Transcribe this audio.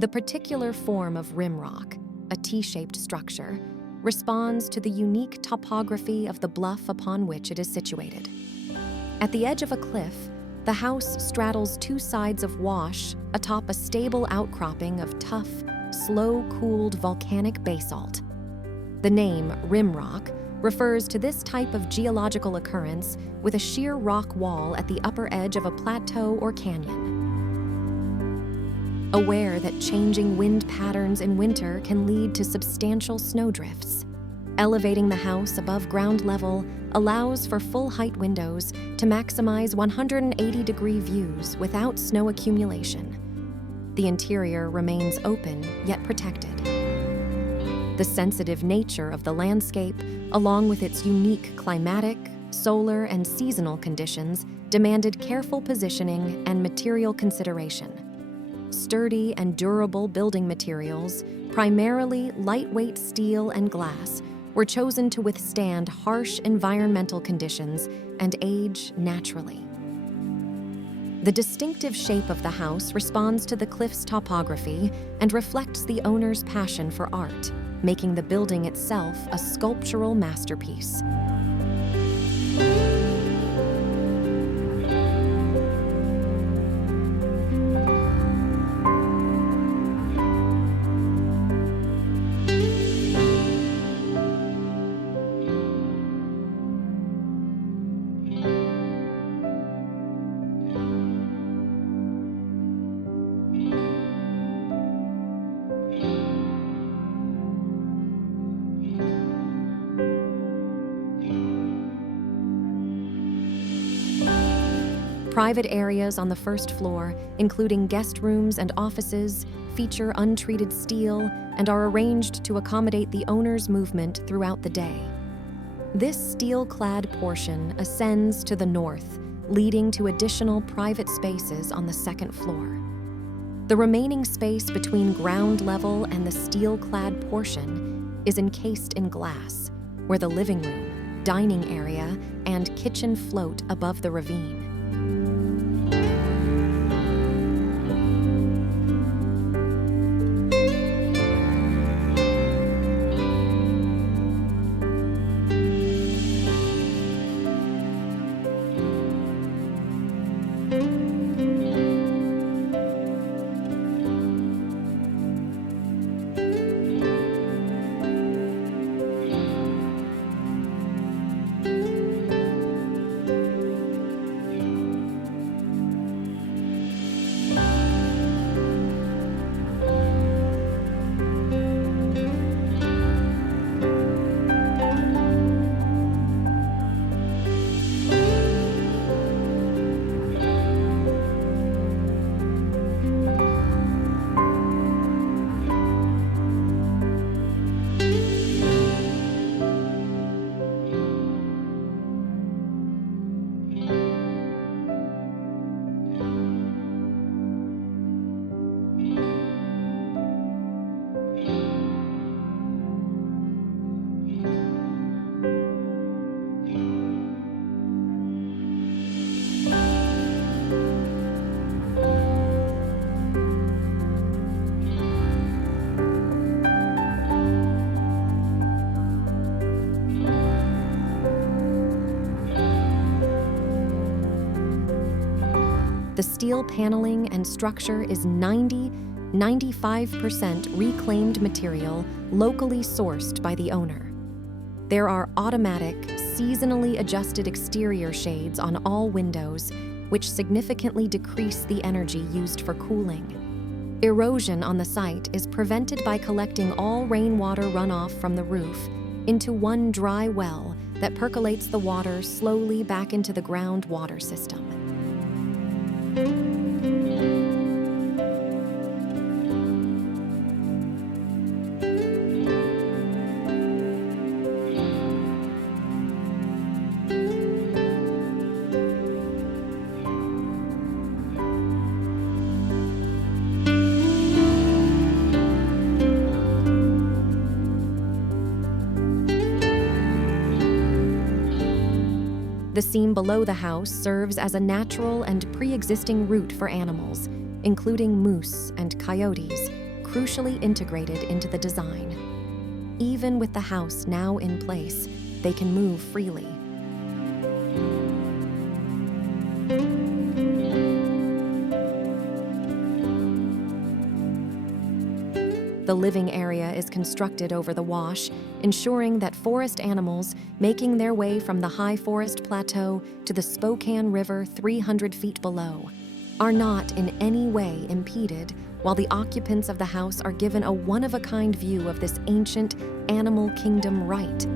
The particular form of rimrock, a T-shaped structure, responds to the unique topography of the bluff upon which it is situated. At the edge of a cliff, the house straddles two sides of wash atop a stable outcropping of tough, slow-cooled volcanic basalt. The name rimrock refers to this type of geological occurrence with a sheer rock wall at the upper edge of a plateau or canyon. Aware that changing wind patterns in winter can lead to substantial snowdrifts, elevating the house above ground level allows for full-height windows to maximize 180-degree views without snow accumulation. The interior remains open yet protected. The sensitive nature of the landscape, along with its unique climatic, solar, and seasonal conditions, demanded careful positioning and material consideration. Sturdy and durable building materials, primarily lightweight steel and glass, were chosen to withstand harsh environmental conditions and age naturally. The distinctive shape of the house responds to the cliff's topography and reflects the owner's passion for art, making the building itself a sculptural masterpiece. Private areas on the first floor, including guest rooms and offices, feature untreated steel and are arranged to accommodate the owner's movement throughout the day. This steel-clad portion ascends to the north, leading to additional private spaces on the second floor. The remaining space between ground level and the steel-clad portion is encased in glass, where the living room, dining area, and kitchen float above the ravine. The steel paneling and structure is 95% reclaimed material locally sourced by the owner. There are automatic, seasonally adjusted exterior shades on all windows, which significantly decrease the energy used for cooling. Erosion on the site is prevented by collecting all rainwater runoff from the roof into one dry well that percolates the water slowly back into the groundwater system. The seam below the house serves as a natural and pre-existing route for animals, including moose and coyotes, crucially integrated into the design. Even with the house now in place, they can move freely. The living area is constructed over the wash, ensuring that forest animals making their way from the high forest plateau to the Spokane River 300 feet below are not in any way impeded, while the occupants of the house are given a one-of-a-kind view of this ancient animal kingdom rite.